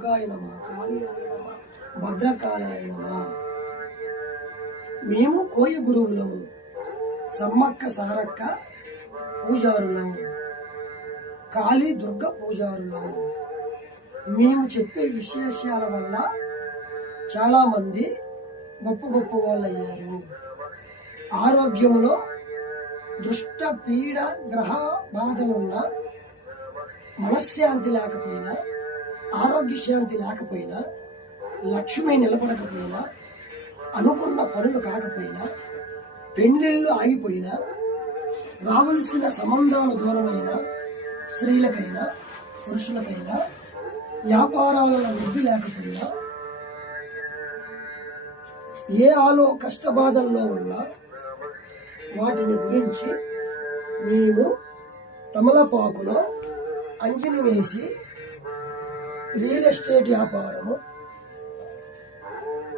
దుర్గాయ నమః, కాళీయాయ నమః, భద్రకాళాయ నమః. మేము కోయ గురువులము, సమ్మక్క సారక్క పూజారులము, కాళీ దుర్గ పూజారులము. మేము చెప్పే విశేషాల వల్ల చాలామంది గొప్ప గొప్ప వాళ్ళు అయ్యారు. ఆరోగ్యంలో దుష్ట పీడ గ్రహ బాధలున్న, మనశ్శాంతి లేకపోయినా, ఆరోగ్య శాంతి లేకపోయినా, లక్ష్మి నిలబడకపోయినా, అనుకున్న పనులు కాకపోయినా, పెళ్లిళ్ళు ఆగిపోయినా, రావలసిన సంబంధాలు దూరమైన స్త్రీలకైనా పురుషులకైనా, వ్యాపారాలలో వృద్ధి లేకపోయినా, ఏ కష్టబాధల్లో ఉన్నా వాటిని గురించి మేము తమలపాకులో అంజలి వేసి రియల్ ఎస్టేట్ వ్యాపారము,